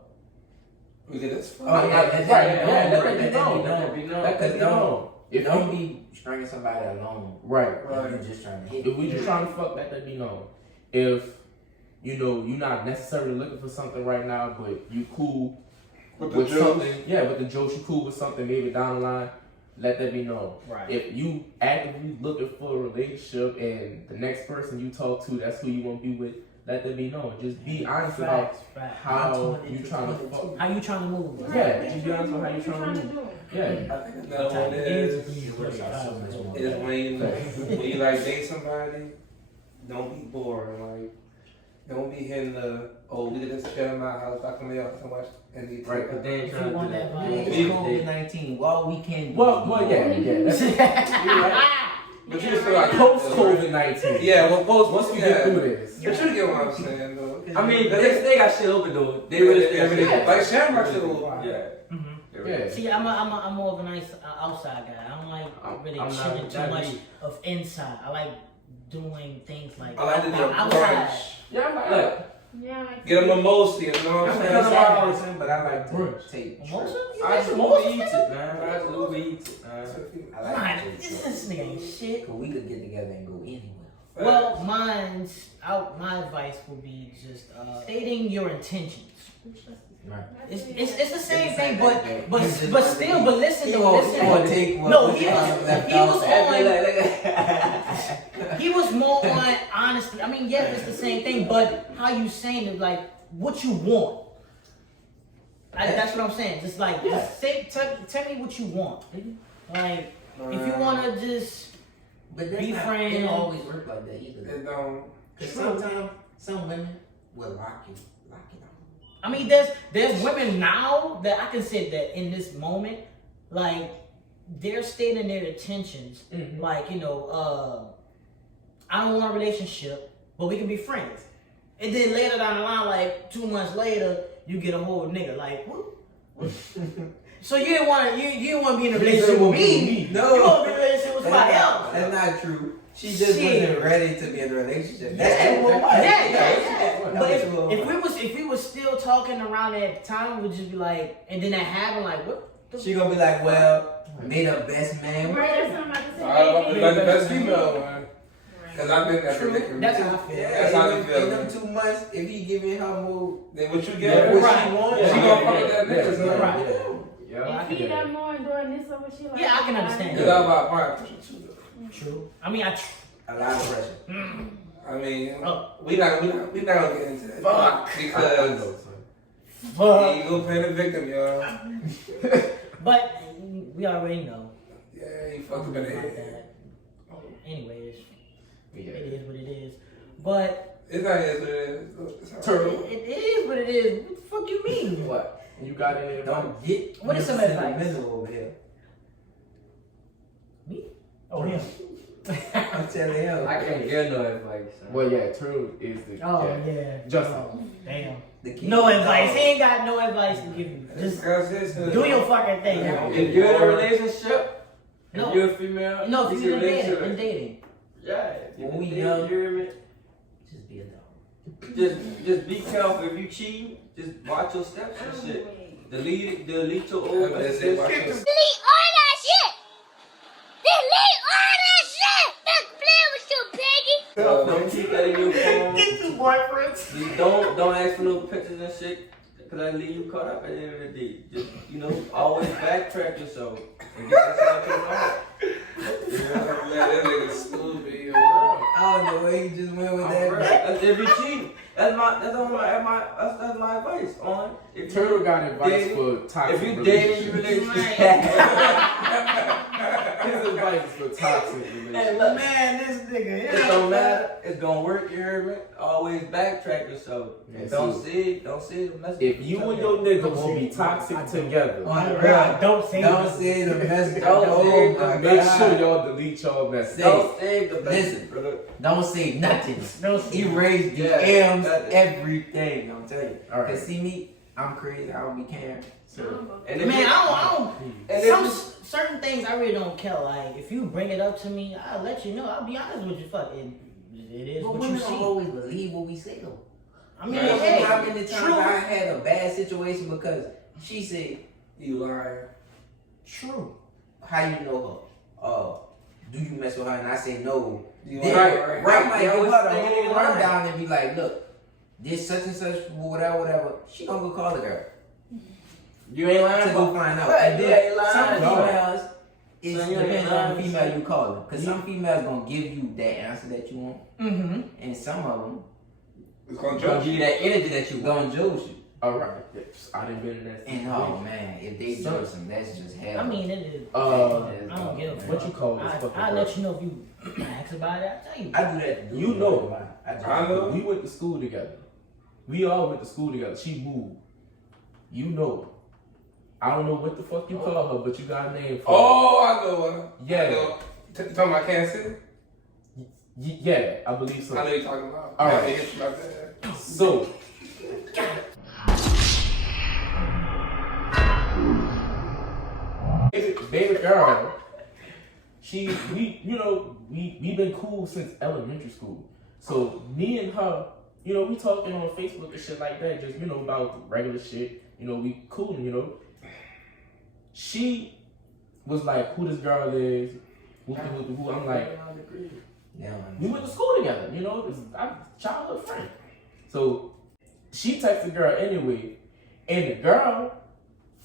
We did this. Let that be known. If don't be stringing somebody along. Right. If you just trying to hit. If we just trying to fuck, let that be known. If you know you're not necessarily looking for something right now, but you cool with something, with the jokes, you cool with something maybe down the line, let that be known. Right. If you actively looking for a relationship and the next person you talk to, that's who you want to be with, let that be known. Just be honest about how you trying to fuck. How you trying to move? Yeah, just be honest about how you trying to move. Yeah. I think another one is when you like date somebody, don't be boring. Like, don't be hitting the we did this shit in my house. I come here so much and eat. Right, but then If you want that vibe. COVID-19, all we can do. Well, yeah. That's But you just feel like post COVID-19. Yeah, well, once we get through this. But you get what I'm saying, though. I mean, they got shit open though. They really like Shamrock shit open. Yeah. See, I'm more of a nice outside guy. I don't like really chilling too much of inside. I like doing things like I like to do a outside. brunch. Yeah, I'm like, get a mimosa, you know what I'm saying? But I like to take Mimosa? I just Uber Eats it, man. I just Uber Eats it, man. I like to take This nigga ain't shit. Cause we could get together and go anywhere. Well, my advice would be just stating your intentions. Right. It's the same thing, but listen He though, won't take one. No, he was more on honesty. I mean, yes, it's the same thing, but how you saying it, like what you want. That's what I'm saying. Just like, tell me what you want. Like, if you wanna just be friends. It don't always work like that either. It don't. Cause sometimes some women will lock it on. I mean, there's women now that I can say that in this moment, like they're stating their intentions, like I don't want a relationship, but we can be friends. And then later down the line, like 2 months later, you get a whole nigga. Like, what? So you didn't want to be in a relationship with me? No, you want to be in a relationship with somebody else. That's not true. She just wasn't ready to be in a relationship. Yeah. But if we was still talking around that time, we'd just be like, and then that happened, like, what? She gonna be like, well, may the best man win. Like the best female, man. Cause I've been that predicament. That's how I feel. That's how I feel. In them 2 months, if he giving her more, then what you get, what she wants, she gonna fuck with that nigga. Right. If he done more and doing this over shit like I can understand. It's all about pride pressure too, though. True. I mean, a lot of pressure. I mean, we not gonna get into that. Fuck. Because you go play the victim, y'all. But we already know. Yeah, you fucked up in the head. Anyways, it is what it is. But it's not as what it is. Turtle. It is what it is. What the fuck you mean? What? You got any advice? Don't get What is some advice? sentimental over here. Me? Oh, him. I'm telling him. I can't give no advice. Well, yeah, Turtle is the. Yeah. Justin. Oh, damn. The No advice. He ain't got no advice to give you. Just do your fucking thing. If you're in a relationship, No. if you're a female, No, if it's you're a relationship. in dating. Yeah. When we you young, you hear me? just be a dog. Just be careful. If you cheat, just watch your steps and shit. Delete your old messages. Delete all that shit! Delete all that shit! Let's play with you, piggy! Don't keep that in your phone. Get your boyfriends. Just don't ask for no pictures and shit. Cause I leave you caught up at the end of the day. Just always backtrack yourself and get this out your mouth. Man, that nigga stupid, yo. I don't know where he just went with that. That's if you cheat. That's my advice on. If Turtle got advice dating, for toxic if you dating, you relationships. relationship. His advice is for toxic relationships. Hey, look, Man, this nigga. it don't matter. It's gonna work. You heard me? Always backtrack yourself. Yeah, Don't see the message. If you and your nigga gonna be toxic together, Don't say the message. make sure y'all delete y'all message. Don't save the message, Listen. brother. Don't say nothing. Erase Yeah, DMs, that is- everything. I'm telling you. All right. Cause see me, I'm crazy. I don't be caring. So And if Man, you- I don't. And if Some you- certain things I really don't care. Like if you bring it up to me, I'll let you know. I'll be honest with you. Fuck it. It is but what women you don't see. always believe what we say though. I mean, You know hey, how many times true. I had a bad situation because she said, You liar. True. "How you know her? Do you mess with her?" And I say no. You Then, liar. right, might You give always her the think whole you lying. rundown and be like, "Look, this such and such, whatever." She gonna go call the girl You ain't lying to go about find out. Right, And you then ain't lying. some No. females, it So you ain't depends on the lying. female you calling. Cause some females gonna give you that answer that you want, Mm-hmm. and some of them It's gonna Gonna judge give you. you that energy that you want. gonna judge you. All right, I didn't been in that And situation. oh man, if they judge them, that's just hell. I mean, it is. Uh, I don't give a fuck. what you call this I, fucking I'll girl? let you know if you ask about it. I'll tell you. I do that. You know. I know. We went to school together. We all went to school together. She moved. You know. I don't know what the fuck you call her, but you got a name for her. Oh, I know one. Yeah. I know. You talking about Kansas City? Yeah, I believe so. I know you're talking about. All I right. think it's about that. So, baby girl, we've been cool since elementary school. So me and her, we talking on Facebook and shit like that, just about regular shit. We cool, She was like, who this girl is, who. I'm like, we went to school together, I'm childhood friend. So she texted the girl anyway, and the girl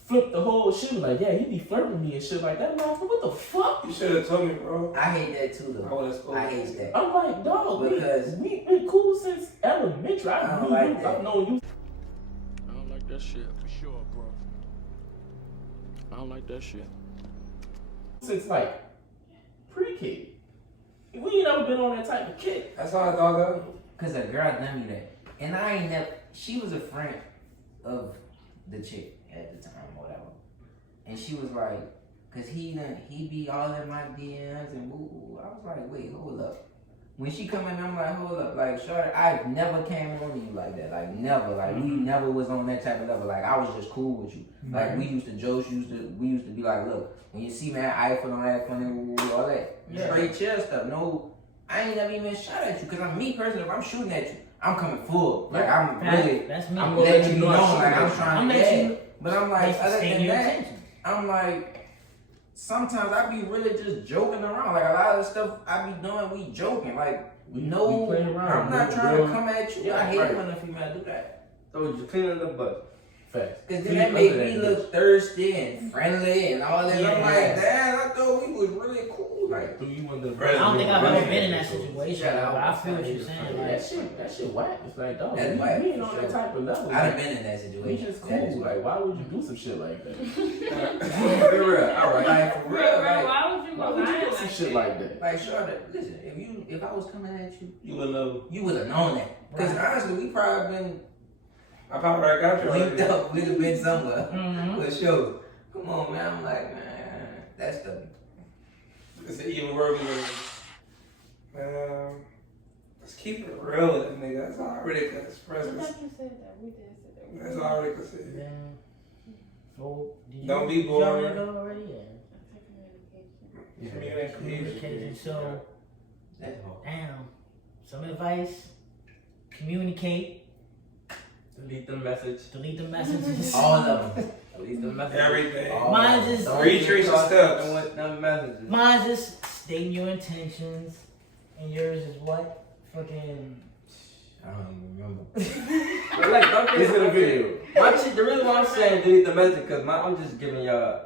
flipped the whole shit. Was like, yeah, he be flirting with me and shit like that. I'm like, what the fuck? You should have told me, bro. I hate that too, though. Oh, that's cool. I hate that. I'm like, dog, Because we been cool since elementary. I don't like that. I've known you. I don't like that shit. For sure, bro. I don't like that shit. Since like pre-K. We ain't never been on that type of kick. That's how I thought that. Cause a girl done me that, and I ain't never. She was a friend of the chick at the time, whatever. And she was like, cause he be all in my DMs and woo woo. I was like, wait, hold up. When she come in, I'm like, hold up, like, shorty, I never came on to you like that, like, never, like, we never was on that type of level, like, I was just cool with you, like, we used to joke, we used to be like, look, when you see me at Eiffel, don't act funny, woo woo, all that, straight chill stuff. No, I ain't never even shot at you, cause I'm me personally. If I'm shooting at you, I'm coming full, like, I'm really, That's me. I'm I'm letting you know, like, I'm I'm trying to letting get. But I'm like, other stay than your that, attention. I'm like, sometimes I be really just joking around. Like a lot of the stuff I be doing, we joking. Like, We no, playing around. I'm not We trying real- to come at you. Yeah, I hate right. when a female do that. So you cleaning the butt. Facts. Cause then Clean that make under me that look thirsty and friendly and all that. I'm Yeah. like, damn, I thought we was really cool. Like, Do you want the? I I don't think I've ever been in that So, situation, Yeah, but I feel what you're saying. Like, that shit whack. It's like, dog, That's we whack, ain't for on sure. that type of level. I done been in that We situation. just That is cool. why. Like, why would you do some shit like that? Be real. All right. Like, for real, like, Why would you Why go would you lying do some like shit that? like that? like, sure, listen, if I was coming at you, You would know. you would have known that. Cause honestly, we probably been I probably already got you. linked already. up, we'd have been somewhere. mm-hmm. For sure. Come on, man. I'm like, man, that's the. It's an even word we live in. Let's keep it real with it, nigga. That's all I really can express. I thought you said that. We did say that. That's all I really can say. Then, well, did Don't be did y'all boring. let go already? Yeah. Communication. So, That's hard. damn. Some advice. Communicate. Delete the message. Delete the messages. All of them. Delete the message. Everything. All Mine of them. just- Don't Retrace get your caught steps. up with them messages. Mine just stating your intentions, and yours is what? Fucking. I don't even remember. But like, don't This is a video. My shit, the reason why I'm saying delete the message, because I'm just giving y'all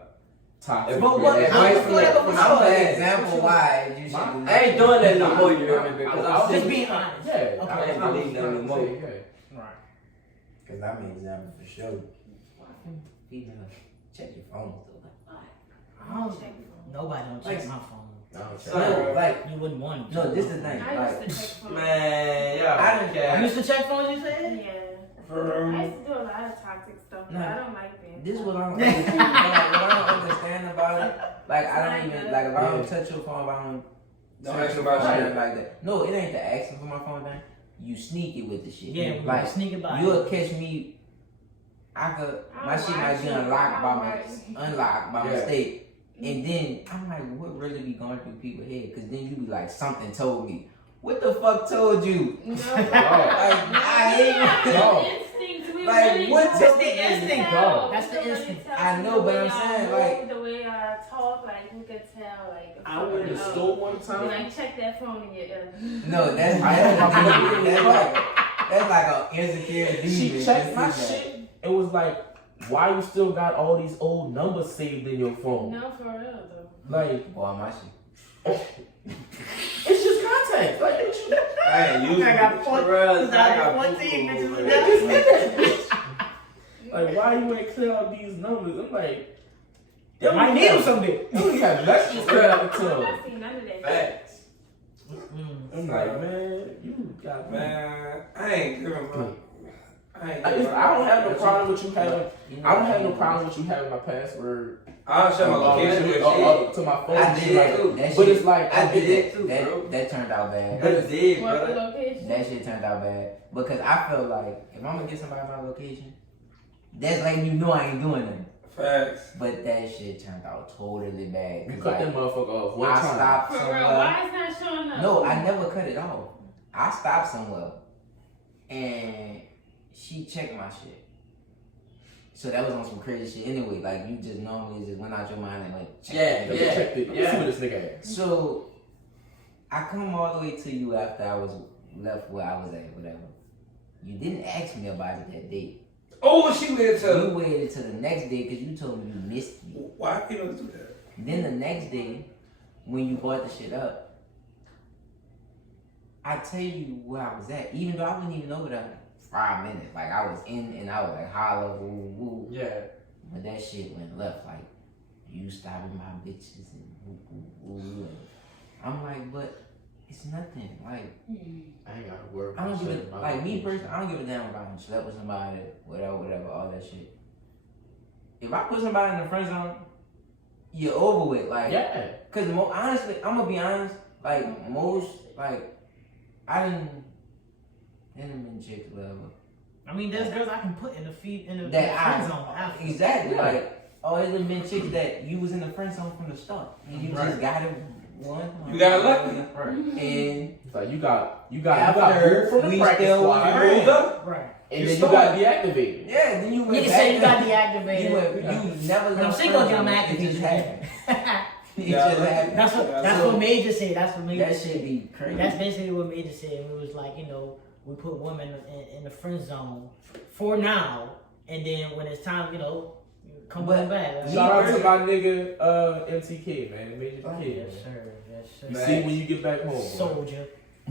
Toxic. But what- relationship. I'm an example why you should do I ain't doing that no more, you hear me? Because I'll I'm Just just being honest. Yeah. Okay. I ain't deleting them no more. Right. Cause I'm an example for sure. Female, check your phone though. I don't, nobody don't check Like- my phone. No, like you wouldn't want to. no. This is the thing. I Like, used to check phones. Man, y'all. I don't care. You used to check phones, you said? Yeah. For I used to do a lot of toxic stuff, but Nah. I don't like being This is what I don't toxic. understand. What I don't understand about it. Like I don't even like if I don't touch your phone, if I don't ask about shit like that. No, it ain't the asking for my phone thing. You sneaky with the shit. Yeah, like you sneak about you'll it. catch me. My I shit watch might be it. unlocked I unlocked by Yeah. mistake, and then I'm like, what really be going through people's head? Because then you be like, something told me. What the fuck told you? No. Like I hate. No. Instincts, we Like, really what's don't the really instinct, tell. dog? That's We the don't really instinct. tell I from know, the but way I'm I saying, move, like- the way I talk, like we could tell, like. I went to the oh, store one be time. like, check that phone in your ear. No, that's like an insecure demon. She checked my Just do that. shit. It was like, why you still got all these old numbers saved in your phone? No, for real though. Like, Boy, my shit. it's just context. Like, what you I ain't used I got it. 14 bitches in that. like, why you ain't clear out these numbers? I'm like, I need them someday. You don't have less to clear out the I tub. don't see none of that. Facts. I'm like, man, you got Man, I ain't giving my. I don't have no problem with you having. I don't have no problem with you having my password. I'll share my location with you. To my phone. I and shit did like that. that. That But shit- it's like, I did it that too, bro. That turned out bad. But it did, What the brother. location? That shit turned out bad because I feel like if I'm gonna get somebody my location, that's letting you know I ain't doing it. Facts. But that shit turned out totally bad. you 'Cause, cut like, that motherfucker off one I time. stopped For real, somewhere. why is not showing up? No, I never cut it off. I stopped somewhere and she checked my shit. So that was on some crazy shit anyway. Like you just normally just went out your mind and went check. Yeah, Let me yeah. check it. Let me see what this nigga ass. So I come all the way to you after I was left where I was at, whatever. You didn't ask me about it that day. Oh, she waited You till. waited till the next day because you told me you missed me. Why people do that? Then the next day, when you brought the shit up, I tell you where I was at, even though I wasn't even over there 5 minutes. Like I was in and out, like holla, woo, woo. Yeah. But that shit went left. Like you stopping my bitches and woo, woo, woo. And I'm like, but it's nothing. Like I ain't got to worry I don't about give shit. a like me personally. I don't give a damn about you slept with somebody, whatever, all that shit. If I put somebody in the friend zone, you're over with. Like Yeah. Cause honestly, I'm gonna be honest. Like most, like I didn't been chicks, whatever. I mean, there's girls I can put in the friend That zone. after. exactly Yeah. like it's done been chicks that you was in the friend zone from the start, and you just got it one. You got lucky. Right. and It's like you got after moved from the we practice still squad, was You moved up. Right. and You then stole you got it. deactivated. yeah, then you You went can back. say you got you deactivated. never. When I'm left single, friend I'm zone. active. It just happened. It Yeah, just happened. That's So, what Major said. That's what Major that said. shit be crazy. That's basically what Major said. It was like, we put women in the friend zone for now, and then when it's time, come But- on back. Like, Shout out to my nigga MTK, man. Major yes, kid. sir. Yes, sir. You see when you get back home. Soldier.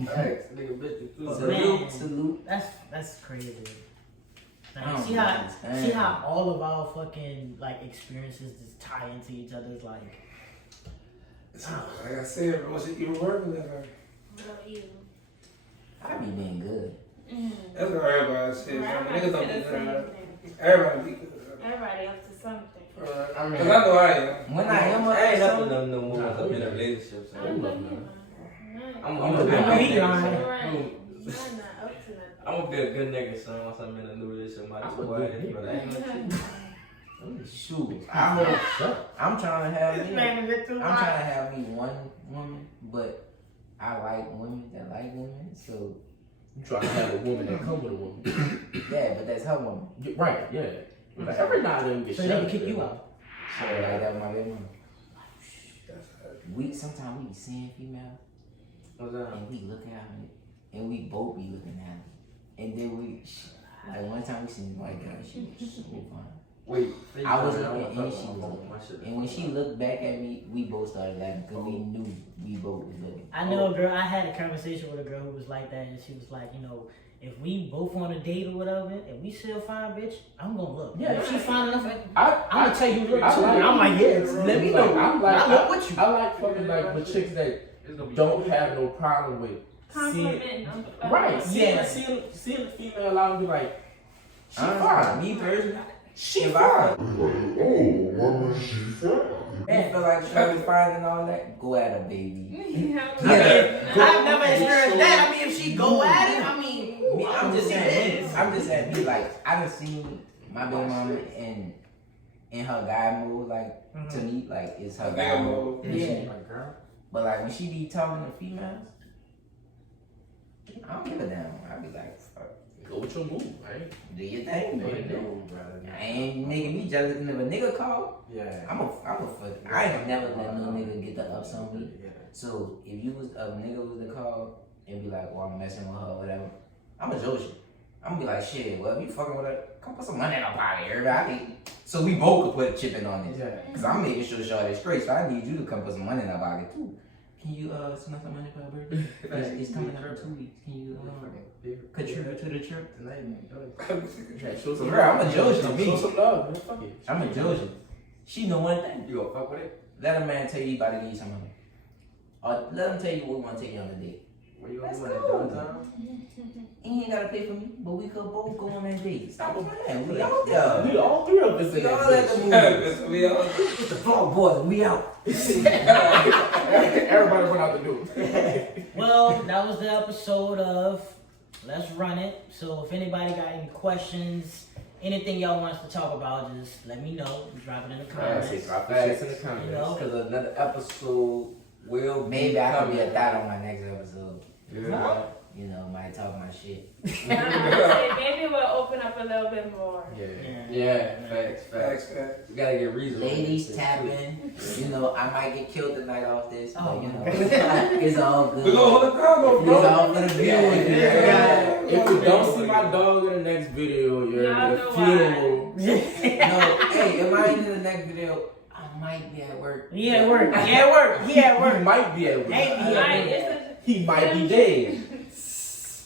Facts. Nigga, bitch, Man. Salute. That's crazy. I Like, don't see how understand. all of our fucking experiences just tie into each other's Like I said, was it even working that way? Real evil. I be being good. That's what everybody says. Everybody Niggas don't say be the same good. thing. Everybody be good. Everybody up to something. I mean, Cause I know I am. When I am up I ain't to up to something, them no more once I've been in a relationship. So I don't know I'm I gonna know be a good he lying. nigga. Right. So You're not up to nothing. I'm gonna be a good nigga, son. Once I'm in a new relationship, my I'm a just boy, good nigga. but I ain't gonna cheat. shoot. I'm trying to have me. I'm too trying to have me one woman, but I like women that like women. So You try to have a woman that come with a woman. yeah, but that's her woman. Right, yeah. Like, every now and then we get So they can kick you out. So like that was my baby mama. Sometimes we be seeing females What's that? and we look at them and we both be looking at them, and then like one time we seen a white girl. She was so fun. Wait, I was please, looking don't and talk she about was my phone. looking. My shit is And when she on. looked back at me, we both started laughing because we knew we both was looking. I know a girl. I had a conversation with a girl who was like that, and she was like, if we both on a date or whatever, and we still fine, bitch, I'm gonna look. Yeah. If she fine enough, I'm gonna tell you look too. like, I'm like, yes, let me know. I look with you. I like fucking like with chicks that don't have no problem with seeing. Right. Seeing the female out and be like, she fine. Me personally, She if fine. Man, feel like Shirley fine and all that. Go at her, baby. I've never experienced that. I mean, if she go at it, I mean, Me, I'm just saying, me like I done seen my baby mama in her guy mode, like to me, like it's her guy mode. Yeah. But like when she be talking to females, I don't give a damn. I be like, fuck. Go with your move, right? Do your thing, Go with baby. your move, brother. I ain't making me jealous. And if a nigga call, Yeah. I'm a fuck. I ain't never let no nigga get the ups on me. So if you was a nigga was to call and be like, well, I'm messing with her or whatever, I'ma judge you. I'm gonna be like, shit, well, if you fucking with her, come put some money in our pocket, everybody. So we both could put a chip in on this. Yeah. Cause I'm making sure Shawty's straight, so I need you to come put some money in our pocket too. Can you send us some money for her birthday? It's coming up in 2 weeks. Can you contribute to the trip tonight? Show some Bro, I'm a judge to Show me. some love, man. Fuck it. I'm a judge. She know one thing. You gonna fuck with it? Let a man tell you he about to give you some money. Or let him tell you we want to take you on a date. What you Let's gonna do go. in the downtown? He ain't gotta pay for me, but we could both go on that date. Stop playing. We out there. We all three of us in We all that at the bitch. movies. We all. It's the vlog boys. We out. Everybody run out the door. well, that was the episode of Let's Run It. So if anybody got any questions, anything y'all want us to talk about, just let me know. Drop it in the comments. Drop the shit in the You comments. know? Because another episode will maybe I can be a thought on my next episode. Huh? You know, might talk my shit. Maybe we'll open up a little bit more. Yeah, facts. We gotta get reasonable. Ladies tap in. You know, I might get killed tonight off this. Oh, But, you know, it's all good. We gonna hold it down, though, It's bro. all for the viewers. If you don't see my dog in the next video, you're Y'all in know the funeral. No, hey, if I ain't in the next video, I might be at work. He at work. He at work. He at He work. might be at work. Ain't he Like, at work? it's He might be dead.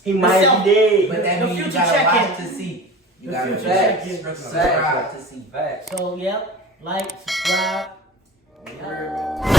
He The might self- be dead. But that The means you future gotta check-in. watch to see. You The gotta future facts. check-in. Subscribe to see. Facts. So, yep. Like, subscribe. Word.